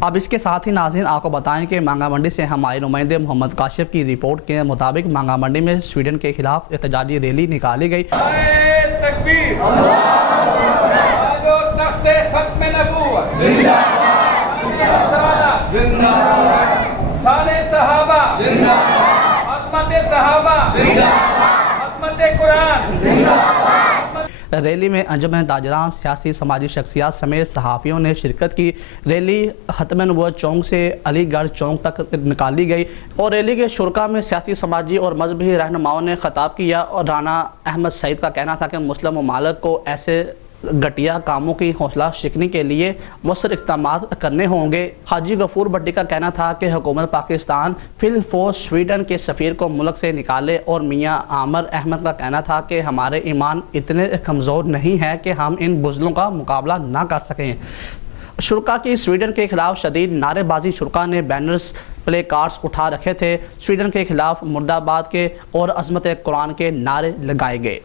اب اس کے ساتھ ہی ناظرین آپ کو بتائیں کہ مانگا منڈی سے ہمارے نمائندے محمد کاشف کی رپورٹ کے مطابق مانگا منڈی میں سویڈن کے خلاف احتجاجی ریلی نکالی گئی۔ تکبیر، تخت ختم نبوت زندہ باد، زندہ باد، شان صحابہ زندہ باد، عظمت صحابہ زندہ باد، عظمت قرآن زندہ باد۔ ریلی میں انجمن تاجران، سیاسی سماجی شخصیات سمیت صحافیوں نے شرکت کی۔ ریلی ختم نبوت چوک سے علی گڑھ چوک تک نکالی گئی اور ریلی کے شرکاء میں سیاسی، سماجی اور مذہبی رہنماؤں نے خطاب کیا اور رانا احمد سعید کا کہنا تھا کہ مسلم ممالک کو ایسے گھٹیا کاموں کی حوصلہ شکنی کے لیے مؤثر اقدامات کرنے ہوں گے۔ حاجی غفور بھٹی کا کہنا تھا کہ حکومت پاکستان فی الفور سویڈن کے سفیر کو ملک سے نکالے اور میاں عامر احمد کا کہنا تھا کہ ہمارے ایمان اتنے کمزور نہیں ہے کہ ہم ان بزدلوں کا مقابلہ نہ کر سکیں۔ شرکاء کی سویڈن کے خلاف شدید نعرے بازی، شرکاء نے بینرز، پلے کارڈز اٹھا رکھے تھے۔ سویڈن کے خلاف مرد آباد کے اور عظمت قرآن کے نعرے لگائے گئے۔